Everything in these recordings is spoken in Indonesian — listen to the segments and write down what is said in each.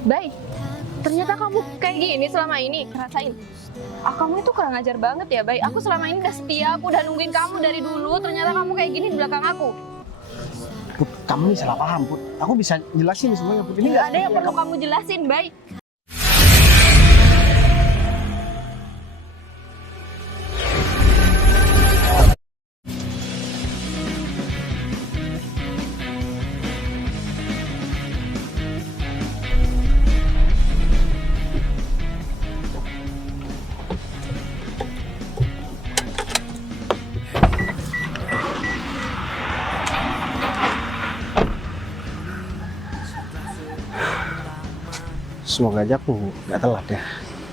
Baik, ternyata kamu kayak gini selama ini. Rasain. Kamu itu kurang ajar banget ya, Bay. Aku selama ini udah setia, aku udah nungguin kamu dari dulu. Ternyata kamu kayak gini di belakang aku. Put, kamu ini salah paham, Put. Aku bisa jelasin semuanya, Put. Ini Nggak ada yang perlu kamu jelasin, Bay. semoga aja aku nggak telat ya.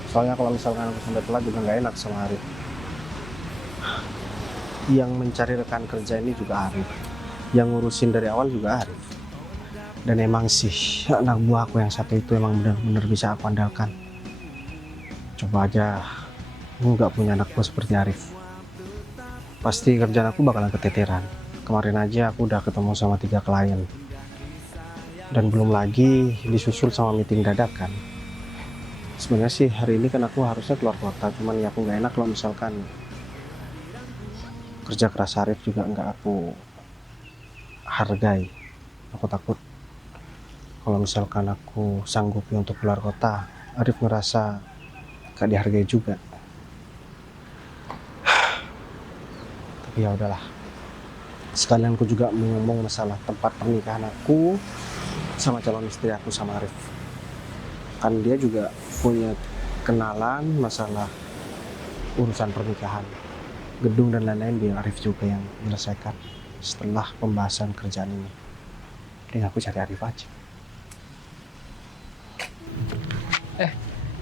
Soalnya kalau misalkan aku sampai telat juga nggak enak sama Arif. Yang mencari rekan kerja ini juga Arif. Yang ngurusin dari awal juga Arif. Dan emang sih anak buah aku yang satu itu emang benar-benar bisa aku andalkan. Coba aja aku nggak punya anak buah seperti Arif. Pasti kerjaan aku bakalan keteteran. Kemarin aja aku udah ketemu sama 3 klien. Dan belum lagi disusul sama meeting dadakan. Sebenarnya sih hari ini kan aku harusnya keluar kota, cuman ya aku nggak enak kalau misalkan kerja keras Arif juga nggak aku hargai. Aku takut kalau misalkan aku sanggup untuk keluar kota, Arif ngerasa gak dihargai juga. Tapi ya udahlah. Sekalian aku juga mau ngomong masalah tempat pernikahan aku sama calon istri aku sama Arif. Kan dia juga punya kenalan masalah urusan pernikahan, gedung dan lain-lain, biar Arif juga yang menyelesaikan setelah pembahasan kerjaan ini. Jadi aku cari Arif aja.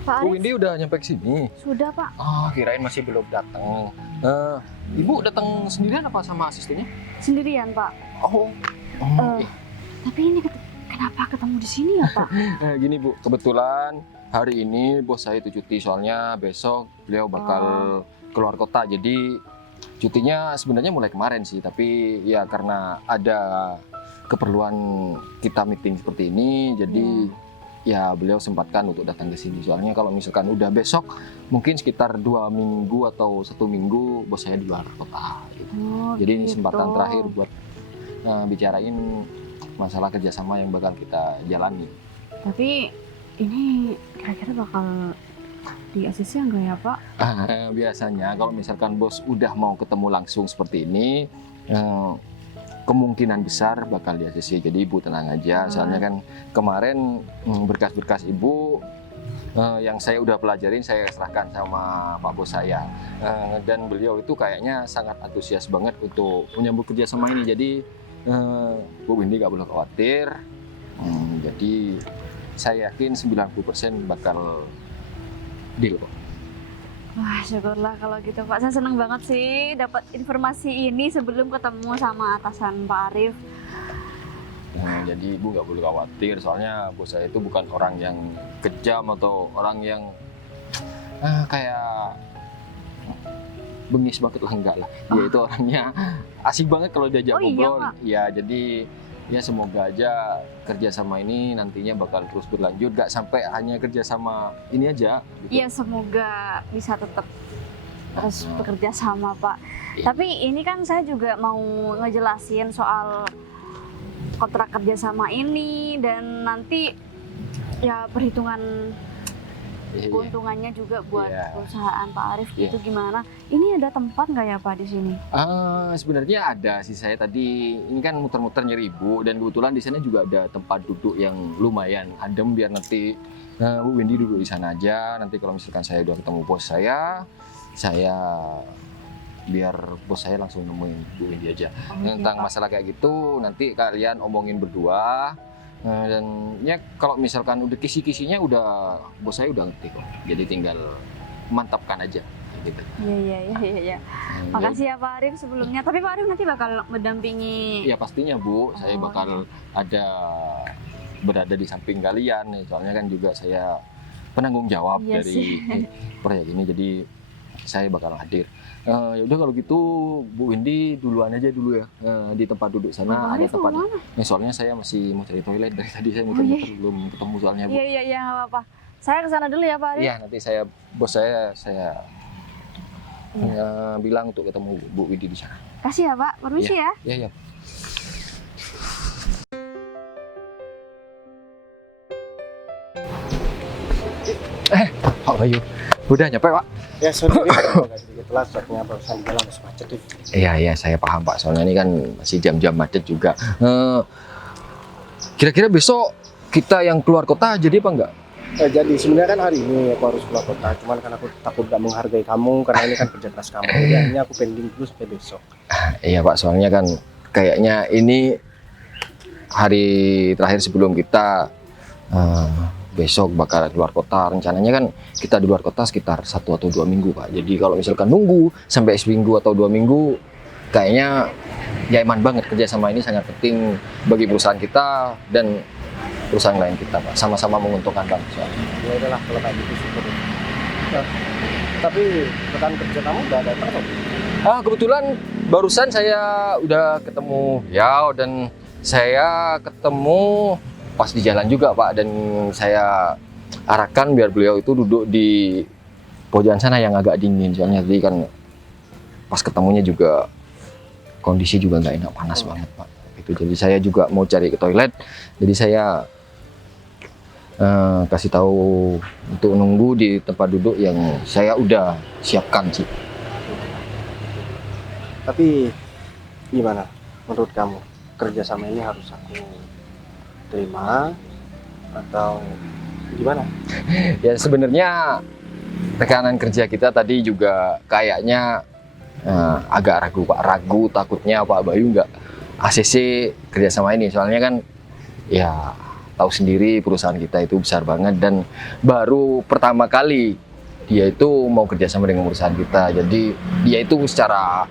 Pak Bu Arif, Windy udah nyampe ke sini. sudah, Pak. Oh, kirain masih belum datang. Ibu datang sendirian apa sama asistennya? Sendirian, Pak. Oh, Tapi ini kenapa ketemu di sini ya, Pak? gini Bu, kebetulan hari ini bos saya itu cuti, soalnya besok beliau bakal keluar kota. Jadi cutinya sebenarnya mulai kemarin sih, tapi ya karena ada keperluan kita meeting seperti ini, jadi ya beliau sempatkan untuk datang ke sini. Soalnya kalau misalkan udah besok, mungkin sekitar 2 minggu atau 1 minggu bos saya di luar kota. Gitu. Jadi ini kesempatan terakhir buat bicarain masalah kerjasama yang bakal kita jalani. Tapi ini kira-kira bakal di ACC enggak ya, Pak? Biasanya kalau misalkan bos udah mau ketemu langsung seperti ini, kemungkinan besar bakal di ACC. Jadi ibu tenang aja, soalnya kan kemarin berkas-berkas ibu yang saya udah pelajarin saya serahkan sama Pak Bos saya, dan beliau itu kayaknya sangat antusias banget untuk menyambut kerja sama ini. Jadi Bu Windy gak perlu khawatir. Jadi saya yakin 90% bakal deal kok. Wah, syukurlah kalau gitu, Pak. Saya senang banget sih dapat informasi ini sebelum ketemu sama atasan Pak Arif. Jadi ibu gak perlu khawatir, soalnya bos saya itu bukan orang yang kejam atau orang yang kayak bengis banget lah, enggak lah. Dia itu orangnya asik banget kalau diajak ngobrol. Pak? Ya, jadi ya semoga aja kerjasama ini nantinya bakal terus berlanjut, gak sampai hanya kerjasama ini aja. Gitu. Iya, semoga bisa tetap terus bekerja sama, Pak. Tapi ini kan saya juga mau ngejelasin soal kontrak kerjasama ini, dan nanti ya perhitungan keuntungannya juga buat perusahaan Pak Arif itu gimana? Ini ada tempat nggak ya, Pak, di sini? Sebenarnya ada sih, saya tadi ini kan muter-muter nyari ibu, dan kebetulan di sana juga ada tempat duduk yang lumayan adem, biar nanti Bu Windy duduk di sana aja. Nanti kalau misalkan saya udah ketemu bos saya biar bos saya langsung nemuin Bu Windy aja. Tentang masalah kayak gitu nanti kalian omongin berdua. Dan ya kalau misalkan udah kisi-kisinya udah bos saya udah ngerti kok. Jadi tinggal mantapkan aja gitu. Iya. Makasih ya Pak Arif sebelumnya. Tapi Pak Arif nanti bakal mendampingi. Ya pastinya Bu, saya bakal ada berada di samping kalian. Soalnya kan juga saya penanggung jawab dari proyek ini. Jadi saya bakal hadir. Ya udah kalau gitu Bu Windy duluan aja dulu ya, di tempat duduk sana ada Arif mau tempatnya. mana? Nih soalnya saya masih mau cari toilet dari tadi, saya Oh, muter-muter belum ketemu soalnya Bu. Iya, nggak apa-apa. Saya kesana dulu ya Pak Arif. Iya nanti bos saya bilang untuk ketemu Bu Windy di sana. Kasih ya Pak, permisi ya. Iya iya. Pak Bayu, udah nyampe Pak? Ya sorry, agak sedikit telat soalnya barusan di jalan masih macet nih. Iya saya paham Pak, soalnya ini kan masih jam-jam macet juga. Kira-kira besok kita yang keluar kota jadi apa enggak? Jadi sebenarnya kan hari ini aku harus keluar kota, cuman kan aku takut gak menghargai kamu karena ini kan kerja keras kamu. Jadi akhirnya aku pending dulu sampai besok. Iya Pak, soalnya kan kayaknya ini hari terakhir sebelum kita besok bakal keluar kota. Rencananya kan kita di luar kota sekitar 1 atau 2 minggu Pak. Jadi kalau misalkan nunggu sampai seminggu atau 2 minggu, kayaknya ya iman banget kerja sama ini sangat penting bagi perusahaan kita dan perusahaan lain kita Pak. Sama-sama menguntungkan Pak. Ya udahlah kalau kayak gitu syukur. Nah, tapi rekan kerja kamu udah datang kok? Kebetulan barusan saya udah ketemu Yao dan saya ketemu pas di jalan juga Pak, dan saya arahkan biar beliau itu duduk di pojokan sana yang agak dingin, soalnya tadi kan pas ketemunya juga kondisi juga nggak enak, panas banget Pak. Itu jadi saya juga mau cari ke toilet, jadi saya kasih tahu untuk nunggu di tempat duduk yang saya udah siapkan sih. Tapi gimana menurut kamu kerja sama ini harus aku terima atau gimana? Ya sebenarnya tekanan kerja kita tadi juga kayaknya agak ragu Pak, takutnya Pak Bayu nggak ACC kerjasama ini, soalnya kan ya tahu sendiri perusahaan kita itu besar banget dan baru pertama kali dia itu mau kerjasama dengan perusahaan kita, jadi dia itu secara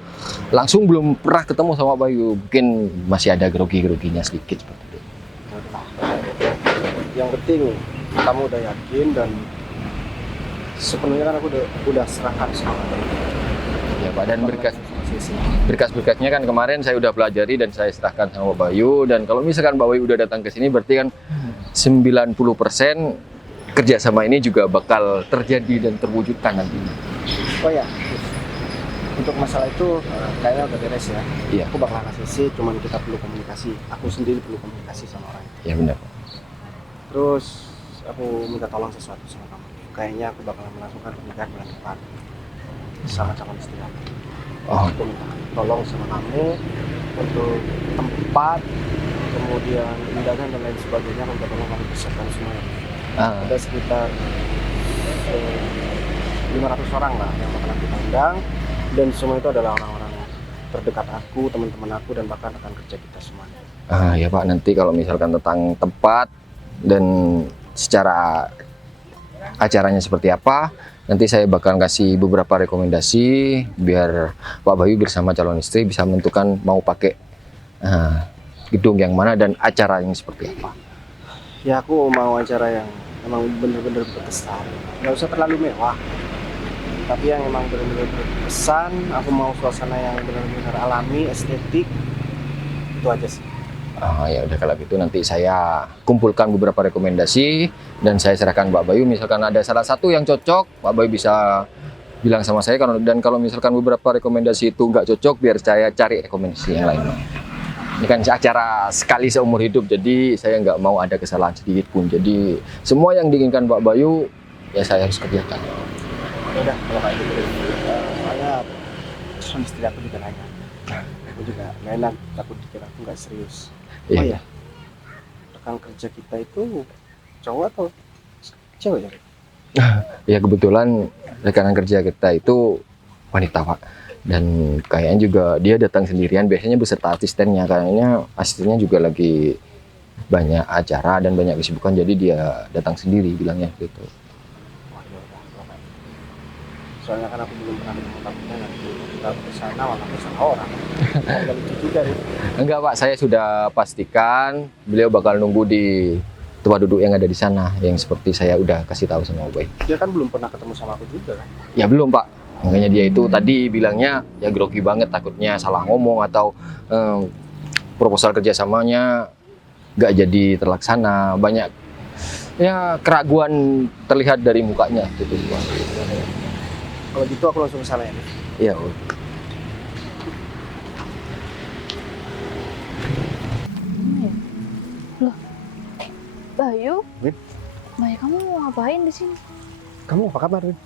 langsung belum pernah ketemu sama Bayu, mungkin masih ada grogi-groginya sedikit seperti itu. Yang penting kamu udah yakin dan sepenuhnya kan aku udah serahkan sama kamu. Ya Pak, dan berkas-berkasnya kan kemarin saya udah pelajari dan saya serahkan sama Pak Bayu, dan kalau misalkan Pak Bayu udah datang ke sini berarti kan 90% kerjasama ini juga bakal terjadi dan terwujudkan nantinya. Oh ya, untuk masalah itu kayaknya udah beres ya. Iya. Aku bakal ACC, cuman kita perlu komunikasi. Aku sendiri perlu komunikasi sama orang itu. Ya benar Pak. Terus aku minta tolong sesuatu sama kamu. Kayaknya aku bakal melakukan pernikahan bulan depan sama calon istri aku. Oh, Aku minta tolong sama kamu untuk tempat, kemudian undangan dan lain sebagainya. Aku minta tolong kamu persiapkan semuanya. Ada sekitar 500 orang lah yang bakalan kita undang, dan semua itu adalah orang-orang terdekat aku, teman-teman aku, dan bahkan rekan kerja kita semuanya. ya Pak, nanti kalau misalkan tentang tempat dan secara acaranya seperti apa, nanti saya bakal kasih beberapa rekomendasi biar Pak Bayu bersama calon istri bisa menentukan mau pakai gedung yang mana dan acara yang seperti apa. Ya aku mau acara yang emang bener-bener berkesan, nggak usah terlalu mewah, tapi yang emang bener-bener berkesan. Aku mau suasana yang bener-bener alami, estetik, itu aja sih. Ya udah kalau gitu nanti saya kumpulkan beberapa rekomendasi dan saya serahkan Pak Bayu. Misalkan ada salah satu yang cocok, Pak Bayu bisa bilang sama saya, dan kalau misalkan beberapa rekomendasi itu nggak cocok, biar saya cari rekomendasi yang lain. Ini kan acara sekali seumur hidup, jadi saya nggak mau ada kesalahan sedikit pun. Jadi semua yang diinginkan Pak Bayu ya saya harus kerjakan. Udah kalau kayak gitu, soalnya calon istri aku juga nanya, aku juga nggak enak, takut dikira aku nggak serius. Iya. Oh ya, rekan kerja kita itu cowok atau cewek ya? Ya kebetulan rekan kerja kita itu wanita Pak, dan kayaknya juga dia datang sendirian, biasanya beserta asistennya. Kayaknya asistennya juga lagi banyak acara dan banyak kesibukan, jadi dia datang sendiri bilangnya gitu. Wah, ya udah, kalau kayak gitu. Soalnya kan aku belum pernah ketemu tamunya, nanti kita kesana malah kesana orang. Agak lucu juga nih. Enggak Pak, saya sudah pastikan beliau bakal nunggu di tempat duduk yang ada di sana, yang seperti saya udah kasih tahu sama Bayu. Dia kan belum pernah ketemu sama aku juga kan? Ya belum Pak, Makanya dia itu tadi bilangnya ya grogi banget, takutnya salah ngomong atau proposal kerjasamanya nggak jadi terlaksana. Banyak ya keraguan terlihat dari mukanya gitu. Kalau gitu aku langsung ke sana ya. Win. Iya. Bayu, Win. Bayu kamu mau ngapain di sini? Kamu apa kabar, Win?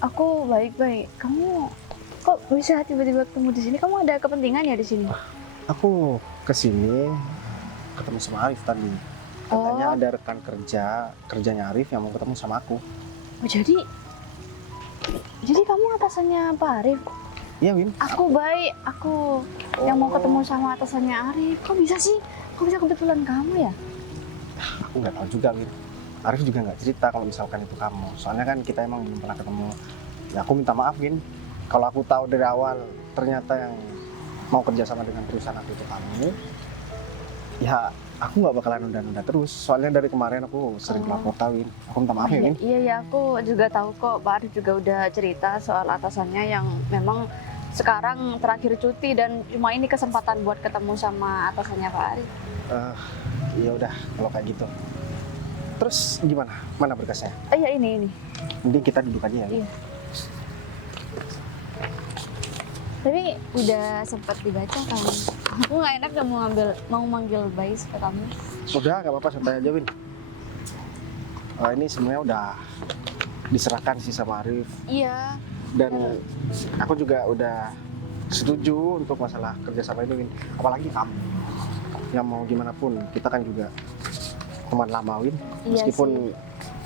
Aku baik-baik. Kamu kok bisa tiba-tiba ketemu di sini? Kamu ada kepentingan ya di sini? Aku kesini ketemu sama Arif tadi. Katanya Oh. ada rekan kerjanya Arif yang mau ketemu sama aku. Oh, jadi kamu atasannya Pak Arif? Iya, Win. Aku baik, aku yang mau ketemu sama atasannya Arif. Kok bisa sih? Kok bisa kebetulan kamu ya? Aku nggak tahu juga, Win. Arif juga nggak cerita kalau misalkan itu kamu. Soalnya kan kita emang belum pernah ketemu. Ya aku minta maaf, Win. Kalau aku tahu dari awal ternyata yang mau kerjasama dengan perusahaan aku itu kamu, ya aku nggak bakalan nunda-nunda terus. Soalnya dari kemarin aku sering lapor Win. Aku minta maaf ya, Win. Iya, aku juga tahu kok. Pak Arif juga udah cerita soal atasannya yang memang sekarang terakhir cuti dan cuma ini kesempatan buat ketemu sama atasannya Pak Arif. Ya udah kalau kayak gitu. Terus gimana? Mana berkasnya? Iya ini. Mending kita duduk aja ya. Iya. Tapi udah sempat dibaca kan? Aku nggak enak gak mau manggil Bais ke kamu. Udah, nggak apa-apa, santai aja, Win. Ini semuanya udah diserahkan sih sama Arif. Iya. Dan aku juga udah setuju untuk masalah kerjasama ini, Win. Apalagi kamu. Yang mau gimana pun, kita kan juga teman lama, Win. Iya Meskipun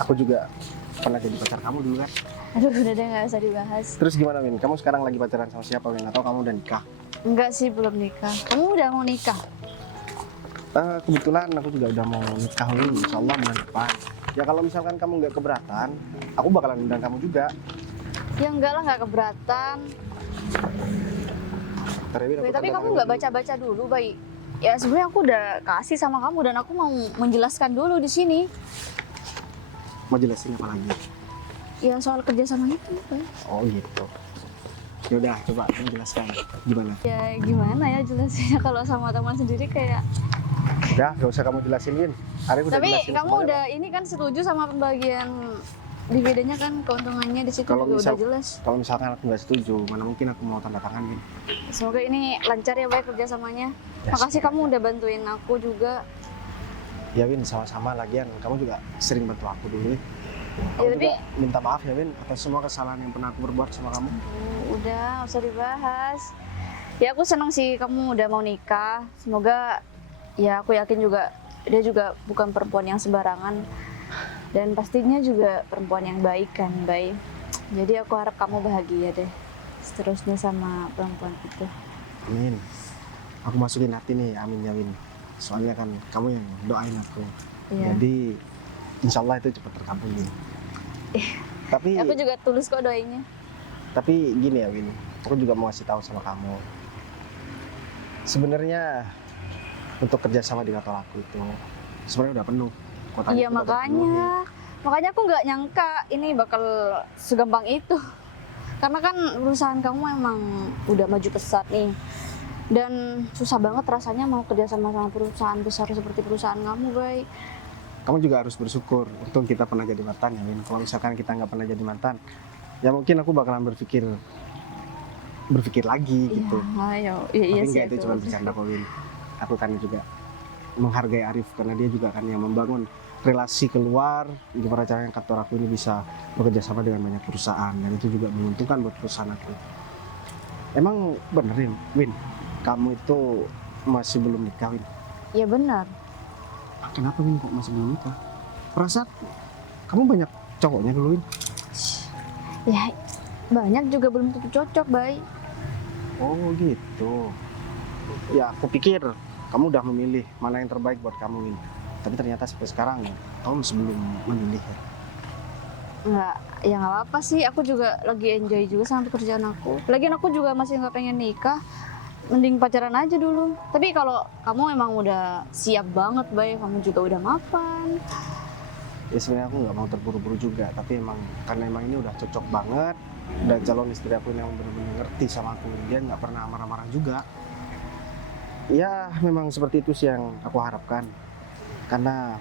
aku juga pernah jadi pacar kamu dulu kan. Aduh, udah deh nggak usah dibahas. Terus gimana, Win? Kamu sekarang lagi pacaran sama siapa, Win? Atau kamu udah nikah? Enggak sih, belum nikah. Kamu udah mau nikah? Kebetulan aku juga udah mau nikah, Win. Insya Allah bulan depan. Ya kalau misalkan kamu nggak keberatan, aku bakalan undang kamu juga. Ya enggak lah, nggak keberatan. Ntar ya, Win, aku Tapi tanda kamu tangan nggak dulu. baca-baca dulu, Baik. Ya sebenarnya aku udah kasih sama kamu dan aku mau menjelaskan dulu di sini. Mau jelasin apa lagi? Ya soal kerjasama itu, Baik. Oh gitu. Yaudah, coba kamu jelaskan gimana? Ya gimana ya jelasinnya kalau sama teman sendiri kayak. Udah, gak usah kamu jelasin, Win. Arif udah Tapi jelasin kamu semuanya, udah ini kan setuju sama pembagian dividennya kan, keuntungannya di situ Kalau juga misal- udah jelas. kok. Kalau misalkan aku nggak setuju, mana mungkin aku mau tanda tangan, Win. Semoga ini lancar ya, Baik, kerjasamanya. Ya, Makasih semoga. kamu udah bantuin aku juga. Ya, Win, sama-sama. Lagian kamu juga sering bantu aku dulu, Win. Aku Ya, tapi- juga minta maaf ya, Win, atas semua kesalahan yang pernah aku perbuat sama kamu. Udah, nggak usah dibahas. Ya aku senang sih kamu udah mau nikah. Semoga, ya aku yakin juga dia juga bukan perempuan yang sembarangan. Dan pastinya juga perempuan yang baik kan, Bay. Jadi aku harap kamu bahagia deh seterusnya sama perempuan itu. Amin. Aku masukin hati nih, amin ya, Win. Soalnya kan kamu yang doain aku. Iya. Jadi insya Allah itu cepat terkabul, Win. Tapi Aku juga tulus kok doainya. gini ya, Win. Aku juga mau kasih tahu sama kamu. Sebenarnya untuk kerjasama di kantor aku itu sebenarnya udah penuh. Kuotanya Iya itu udah terpenuhi. makanya aku nggak nyangka ini bakal segampang itu. Karena kan perusahaan kamu emang udah maju pesat nih. Dan susah banget rasanya mau kerjasama sama perusahaan besar seperti perusahaan kamu, Bay. Kamu juga harus bersyukur untuk kita pernah jadi mantan ya, Win. Kalau misalkan kita nggak pernah jadi mantan, ya mungkin aku bakalan berpikir lagi gitu. Ayo, iya Tapi sih. nggak, itu cuma bercanda kok, Win. Aku kan juga menghargai Arif karena dia juga kan yang membangun relasi keluar, gimana caranya kantor aku ini bisa bekerja sama dengan banyak perusahaan, dan itu juga menguntungkan buat perusahaan aku. Emang bener ya, Win, kamu itu masih belum nikah, Win? Iya benar. Kenapa, Win, kok masih belum nikah? Perasaan kamu banyak cowoknya dulu, Win. Ya banyak juga belum tentu cocok, Bay. Oh gitu. Ya aku pikir kamu udah memilih mana yang terbaik buat kamu, Win. Tapi ternyata sampai sekarang kamu masih belum memilih ya. Ya nggak apa sih. Aku juga lagi enjoy juga sama pekerjaan aku. Lagian aku juga masih nggak pengen nikah. Mending pacaran aja dulu. Tapi kalau kamu emang udah siap banget, Bay, kamu juga udah mapan. Ya sebenarnya aku nggak mau terburu-buru juga, tapi emang karena emang ini udah cocok banget dan calon istri aku ini yang benar-benar ngerti sama aku. Dia nggak pernah marah-marah juga. Ya memang seperti itu sih yang aku harapkan. Karena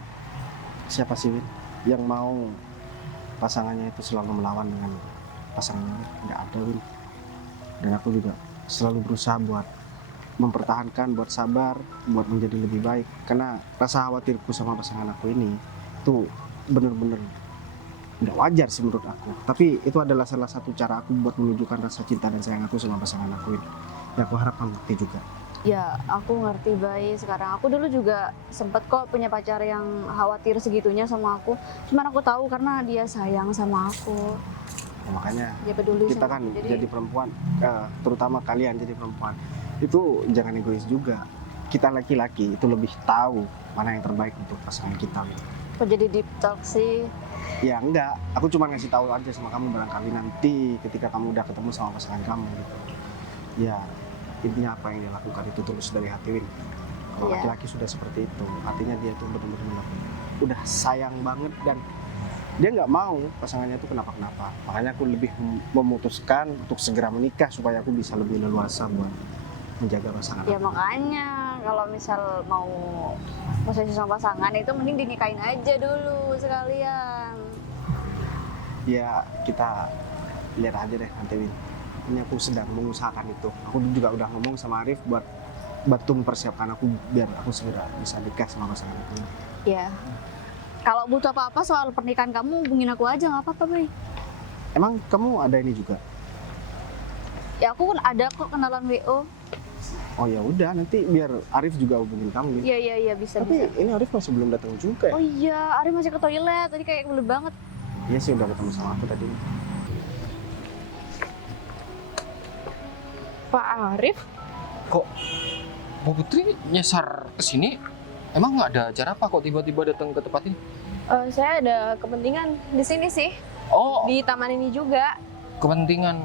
siapa sih Win yang mau pasangannya itu selalu melawan dengan pasangannya? Nggak ada Win. Dan aku juga selalu berusaha buat mempertahankan, buat sabar, buat menjadi lebih baik. Karena rasa khawatirku sama pasangan aku ini itu bener-bener nggak wajar sih menurut aku. Tapi itu adalah salah satu cara aku buat menunjukkan rasa cinta dan sayang aku sama pasangan aku ini. Ya aku harap kamu ngerti juga. Ya, aku ngerti baik sekarang. Aku dulu juga sempet kok punya pacar yang khawatir segitunya sama aku. Cuman aku tahu karena dia sayang sama aku. Nah, makanya Dia peduli kita sama kan aku. jadi perempuan, terutama kalian jadi perempuan, itu jangan egois juga. Kita laki-laki itu lebih tahu mana yang terbaik untuk pasangan kita. Kok jadi deep talk sih? Ya enggak, aku cuma ngasih tahu aja sama kamu barangkali nanti ketika kamu udah ketemu sama pasangan kamu gitu. Ya intinya apa yang dia lakukan itu tulus dari hati Win. Kalau Iya. laki-laki sudah seperti itu, artinya dia itu benar-benar udah sayang banget dan dia nggak mau pasangannya itu kenapa-kenapa. Makanya aku lebih memutuskan untuk segera menikah supaya aku bisa lebih leluasa buat menjaga pasangan. Ya makanya kalau misal mau posesif sama pasangan itu mending dinikahin aja dulu sekalian. Ya kita lihat aja deh nanti Win. Ini aku sedang mengusahakan itu. Aku juga udah ngomong sama Arif buat bantu mempersiapkan aku biar aku segera bisa nikah sama pasangan aku. Ya. Kalau butuh apa-apa soal pernikahan kamu hubungin aku aja, nggak apa-apa, Boy. Emang kamu ada ini juga? Ya aku kan ada kok kenalan WO. Oh ya udah, nanti biar Arif juga hubungin kamu. Win. Iya bisa. Tapi ini Arif masih belum datang juga ya? Oh iya, Ari masih ke toilet. Tadi kayak kebelet banget. Iya sih udah ketemu sama aku tadi. Pak Arif, Kok Bu Putri nyasar ke sini? Emang nggak ada acara apa kok tiba-tiba datang ke tempat ini? saya ada kepentingan di sini sih, Oh, di taman ini juga. kepentingan.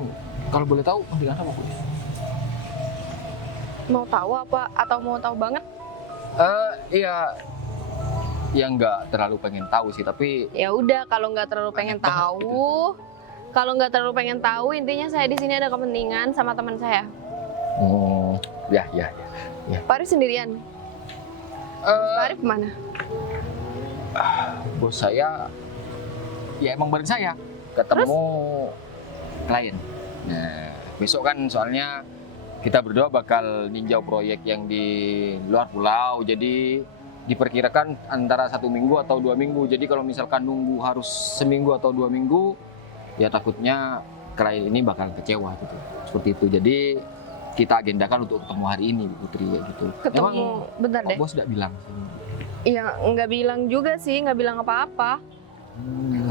Kalau boleh tahu, kepentingan apa Bu? Mau tahu apa atau mau tahu banget? Iya, ya nggak terlalu pengen tahu sih, tapi Ya udah, kalau nggak terlalu pengen tahu, intinya saya di sini ada kepentingan sama teman saya. ya. Pak Arif sendirian. Pak Arif kemana? Bos saya, ya emang bareng saya ketemu klien. Nah, besok kan soalnya kita berdua bakal ninjau proyek yang di luar pulau, jadi diperkirakan antara 1 minggu atau 2 minggu. Jadi kalau misalkan nunggu harus seminggu atau 2 minggu, ya takutnya klien ini bakal kecewa gitu. Seperti itu. Jadi kita agendakan untuk ketemu hari ini, Bu Putri, kayak gitu. Emang Bentar Pak deh. Bos nggak bilang? Iya, nggak bilang juga sih, nggak bilang apa-apa.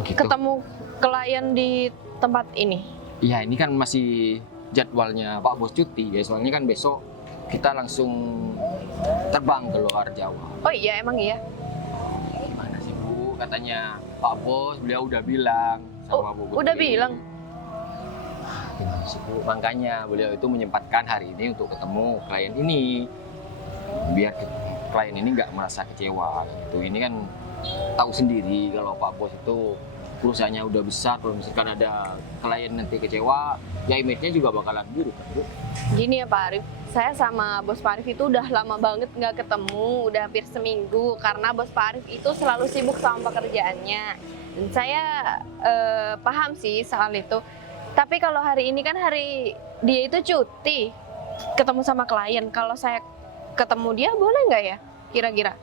Gitu. Ketemu klien di tempat ini. Iya, ini kan masih jadwalnya Pak Bos cuti ya, soalnya kan besok kita langsung terbang ke luar Jawa. Oh iya, emang iya. Gimana sih Bu? Katanya Pak Bos, beliau udah bilang sama Bu Putri. Udah bilang? Gimana sih Bu? Makanya beliau itu menyempatkan hari ini untuk ketemu klien ini, biar klien ini nggak merasa kecewa gitu. Ini kan tahu sendiri kalau Pak Bos itu perusahaannya udah besar, kalau misalkan ada klien nanti kecewa, ya image-nya juga bakalan buruk kan Bu? Gini ya Pak Arif, saya sama Bos Pak Arif itu udah lama banget nggak ketemu, udah hampir seminggu, karena Bos Pak Arif itu selalu sibuk sama pekerjaannya. Dan saya paham sih soal itu. Tapi kalau hari ini kan hari dia itu cuti, ketemu sama klien. Kalau saya ketemu dia boleh nggak ya kira-kira?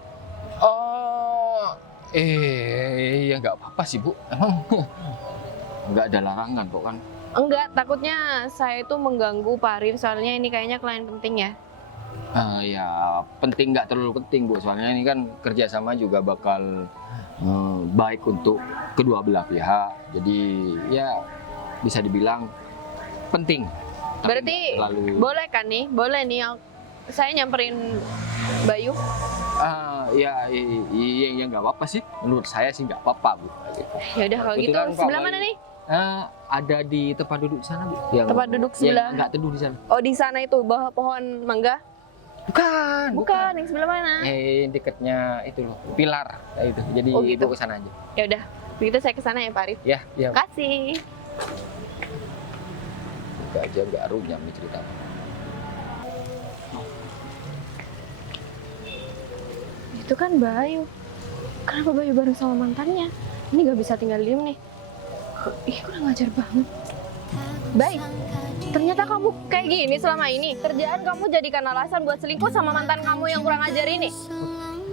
Oh, ya nggak apa-apa sih Bu. Emang nggak ada larangan kok kan? Enggak, takutnya saya itu mengganggu Pak Arif, soalnya ini kayaknya klien penting ya. Ya penting nggak terlalu penting Bu. Soalnya ini kan kerjasama juga bakal baik untuk kedua belah pihak. Jadi ya bisa dibilang penting. Tapi Berarti nggak terlalu. boleh kan nih? Boleh nih saya nyamperin Bayu? Iya nggak apa-apa sih. Menurut saya sih nggak apa-apa Bu. Gitu. Ya udah kalau gitu. Kebetulan Pak Sebelah Bayu- mana nih? Ada di tempat duduk sana Bu. Tempat duduk sebelah. Yang nggak teduh di sana. Oh, di sana itu bawah pohon mangga? Bukan. Yang sebelah mana? Dekatnya itu loh, pilar kayak itu. Jadi Oh, gitu. Ibu ke sana aja. Ya udah, begitu saya ke sana ya Pak Arif. Ya. Makasih. baik-baik aja, nggak runyam nih ceritanya. Itu kan Bayu. Kenapa Bayu bareng sama mantannya? Ini gak bisa tinggal diem nih. Ih, kurang ajar banget. Baik, ternyata kamu kayak gini selama ini. Kerjaan kamu jadikan alasan buat selingkuh sama mantan kamu yang kurang ajar ini.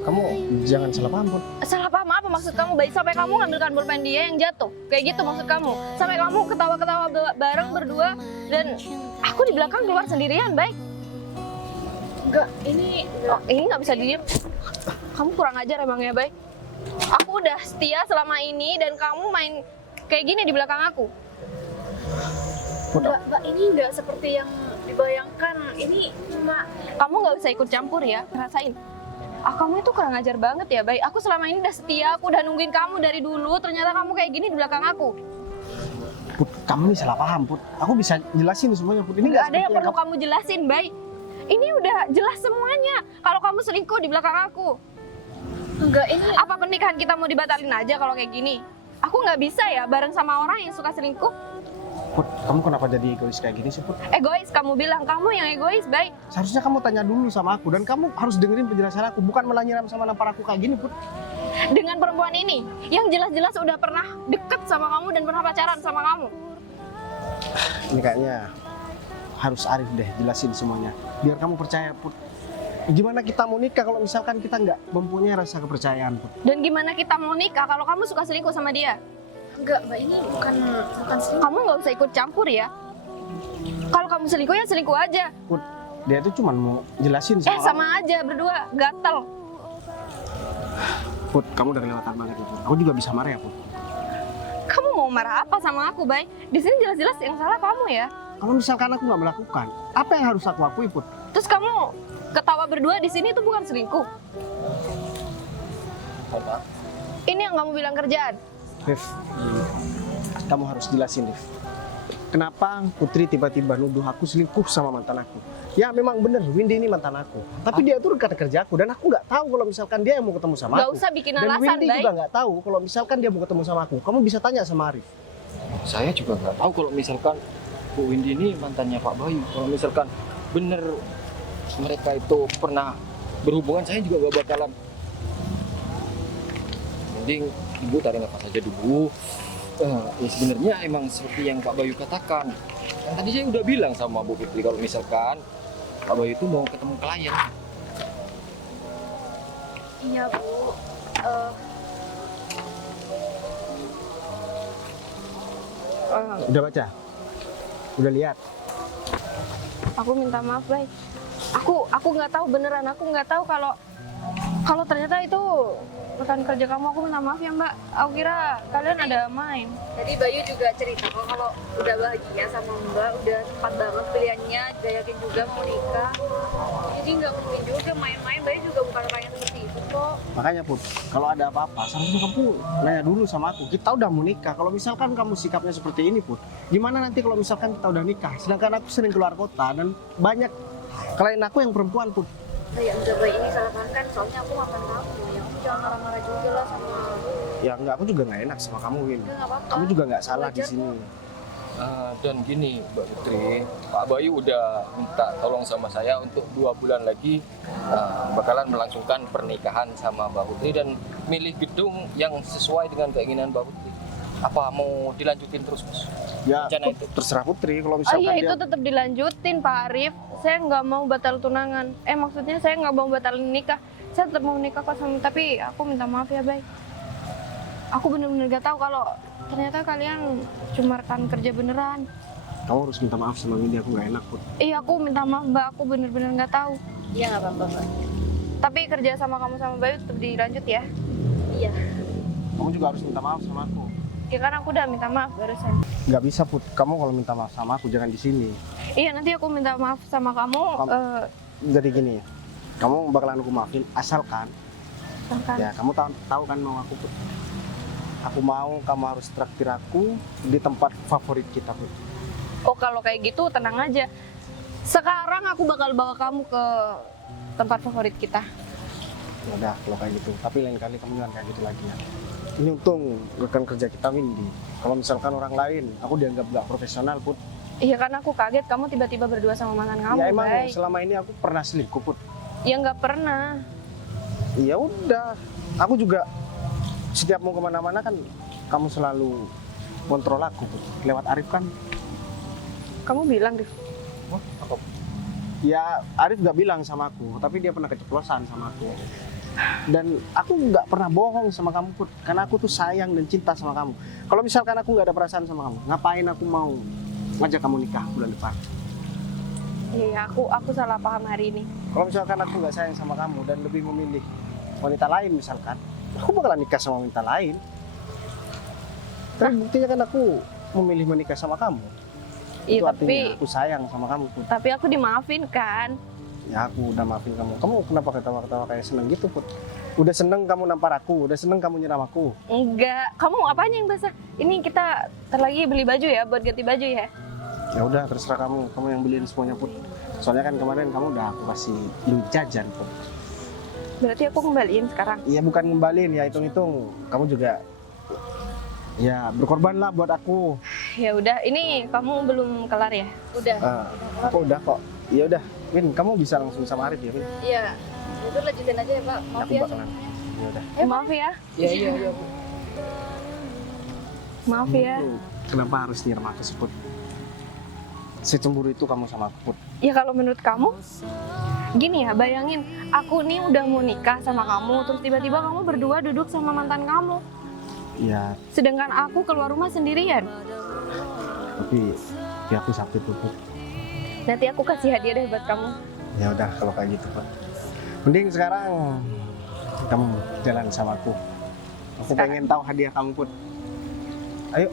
Kamu jangan salah paham, Put. Salah paham apa maksud kamu, Baik? Sampai kamu ngambilkan pulpen dia yang jatuh. Kayak gitu maksud kamu. Sampai kamu ketawa-ketawa bareng berdua. Dan aku di belakang keluar sendirian, Baik. Enggak, ini nggak bisa diem. Kamu kurang ajar emangnya, Baik. Aku udah setia selama ini dan kamu main kayak gini di belakang aku. Mbak, ini nggak seperti yang dibayangkan. Ini cuma Kamu nggak usah ikut campur ya, rasain. Kamu itu kurang ajar banget ya, Baik. Aku selama ini udah setia, aku udah nungguin kamu dari dulu. Ternyata kamu kayak gini di belakang aku. Put, kamu ini salah paham, Put. Aku bisa jelasin semuanya, Put. Ini Nggak ada yang seperti perlu kamu jelasin, Baik. Ini udah jelas semuanya. Kalau kamu selingkuh di belakang aku. enggak ini. Apa pernikahan kita mau dibatalin aja kalau kayak gini? Aku nggak bisa ya bareng sama orang yang suka selingkuh. Put, kamu kenapa jadi egois kayak gini sih, Put? Egois, kamu bilang kamu yang egois, Baik. Seharusnya kamu tanya dulu sama aku dan kamu harus dengerin penjelasan aku, bukan malah nyiram sama nampar aku kayak gini, Put. Dengan perempuan ini yang jelas-jelas udah pernah deket sama kamu dan pernah pacaran sama kamu. Ini kayaknya harus Arif deh jelasin semuanya, biar kamu percaya, Put. Gimana kita mau nikah kalau misalkan kita nggak mempunyai rasa kepercayaan, Put? Dan gimana kita mau nikah kalau kamu suka selingkuh sama dia? Enggak, Mbak, ini bukan selingkuh. Kamu nggak usah ikut campur ya. Kalau kamu selingkuh ya selingkuh aja. Put, dia tuh cuma mau jelasin sama kamu. Sama aja berdua, gatel. Put, kamu udah kelewatan banget ya, Put. Aku juga bisa marah ya, Put. Kamu mau marah apa sama aku, Baik? Di sini jelas-jelas yang salah kamu ya. Kalau misalkan aku nggak melakukan, apa yang harus aku akui, Put? Terus kamu ketawa berdua di sini itu bukan selingkuh. Ini yang kamu bilang kerjaan. Rif, kamu harus jelasin, Rif. Kenapa Putri tiba-tiba nuduh aku selingkuh sama mantan aku? Ya memang bener, Windy ini mantan aku. Tapi dia tuh rekan kerja aku dan aku nggak tahu kalau misalkan dia yang mau ketemu sama Gak aku. usah bikin Dan alasan, Windy Baik. juga nggak tahu kalau misalkan dia mau ketemu sama aku. Kamu bisa tanya sama Arif. Saya juga nggak tahu kalau misalkan Bu Windy ini mantannya Pak Bayu. Kalau misalkan bener mereka itu pernah berhubungan, saya juga nggak bakalan. Mending Ibu tarik nafas aja dulu. Ya sebenarnya emang seperti yang Pak Bayu katakan. Yang tadi saya udah bilang sama Bu Fitri kalau misalkan Pak Bayu itu mau ketemu klien. Iya, Bu. Udah baca? Udah lihat? Aku minta maaf, Baik. Aku nggak tahu beneran. Aku nggak tahu kalau ternyata itu rekan kerja kamu. Aku minta maaf ya, Mbak. Aku kira kalian ada main. Tadi Bayu juga cerita kok kalau udah bahagia sama Mbak, udah tepat banget pilihannya, udah yakin juga mau nikah. Jadi nggak mungkin juga main-main. Bayu juga bukan orang yang seperti itu kok. Makanya, Put, kalau ada apa-apa, seharusnya kamu nanya dulu sama aku. Kita udah mau nikah. Kalau misalkan kamu sikapnya seperti ini, Put, gimana nanti kalau misalkan kita udah nikah? Sedangkan aku sering keluar kota dan banyak klien aku yang perempuan, Put. Ya udah, Bayu, ini salah paham kan, soalnya aku makan kamu. Ya kamu jangan marah-marah juga lah sama Ya enggak, aku juga nggak enak sama kamu, Win. Udah, nggak apa-apa. Kamu juga nggak salah di Wajar sini. Dan gini Mbak Putri, Pak Bayu udah minta tolong sama saya untuk 2 bulan lagi bakalan melangsungkan pernikahan sama Mbak Putri dan milih gedung yang sesuai dengan keinginan Mbak Putri. Apa mau dilanjutin terus, Bos? Ya, Rencana Put, itu. terserah Putri. Kalau Oh misalkan iya, dia itu tetap dilanjutin, Pak Arif. Saya nggak mau batal tunangan. Maksudnya saya nggak mau batalin nikah. Saya tetap mau nikah kok sama, tapi aku minta maaf ya, Baik. Aku bener-bener gak tahu kalau ternyata kalian cuma rekan kerja beneran. kamu harus minta maaf sama Windy, aku nggak enak, Put. Iya, aku minta maaf, Mbak. Aku bener-bener nggak tahu. Iya, nggak apa-apa, Mbak. Tapi kerja sama kamu sama Bayu tetap dilanjut ya. Iya. Kamu juga harus minta maaf sama aku. Ya kan aku udah minta maaf barusan. Nggak bisa, Put. Kamu kalau minta maaf sama aku jangan di sini. Iya, nanti aku minta maaf sama kamu. Jadi gini, kamu bakalan aku maafin asalkan Kan. ya kamu tahu kan mau aku, Put. Aku mau kamu harus traktir aku di tempat favorit kita, Put. Oh, kalau kayak gitu tenang aja. Sekarang aku bakal bawa kamu ke tempat favorit kita. Udah kalau kayak gitu, tapi lain kali kamu jangan kayak gitu lagi ya. Ini untung rekan kerja kita Windy. Kalau misalkan orang lain, aku dianggap nggak profesional, Put. Iya kan aku kaget kamu tiba-tiba berdua sama mantan kamu, Ya emang Bay. selama ini aku pernah selingkuh, Put. Ya nggak pernah. Ya udah, aku juga setiap mau kemana-mana kan kamu selalu kontrol aku, Put. Lewat Arif kan. Kamu bilang, Rif. Ya Arif nggak bilang sama aku, tapi dia pernah keceplosan sama aku. Dan aku nggak pernah bohong sama kamu, Put. Karena aku tuh sayang dan cinta sama kamu. Kalau misalkan aku nggak ada perasaan sama kamu, ngapain aku mau ngajak kamu nikah bulan depan? Iya, aku salah paham hari ini. Kalau misalkan aku nggak sayang sama kamu dan lebih memilih wanita lain misalkan, aku bakalan nikah sama wanita lain. Tapi buktinya kan aku memilih menikah sama kamu. Iya, Itu tapi artinya aku sayang sama kamu, Put. tapi aku dimaafin kan. Ya aku udah maafin kamu. Kamu kenapa ketawa-ketawa kayak seneng gitu, Put? Udah seneng kamu nampar aku, udah seneng kamu nyiram aku. Enggak, kamu apanya yang basah? Ini kita lagi beli baju ya, buat ganti baju ya. Ya udah terserah kamu yang beliin semuanya, Put. Soalnya kan kemarin kamu udah aku kasih duit jajan, Put. Berarti aku kembaliin sekarang. Iya bukan ngembalin, ya hitung-hitung kamu juga ya berkorban lah buat aku. Ya udah, ini kamu belum kelar ya? Udah. Aku udah kok. Ya udah, Win, kamu bisa langsung sama Arif ya, Win. Iya. Itu lanjutin aja ya, Pak. Maaf Aku ya. bakalan. Ya udah. Maaf ya. Iya. Maaf ya. Kenapa harus nyiram aku sih, Put? Secemburu itu kamu sama aku, Put. Ya kalau menurut kamu, gini ya, bayangin aku nih udah mau nikah sama kamu, terus tiba-tiba kamu berdua duduk sama mantan kamu. Ya, Sedangkan aku keluar rumah sendirian. tapi ya aku sakit tuh, Put. Nanti aku kasih hadiah deh buat kamu. Ya udah kalau kayak gitu, Put. Mending sekarang kamu jalan sama aku. Aku Sekarang? pengen tahu hadiah kamu, Put. Ayo,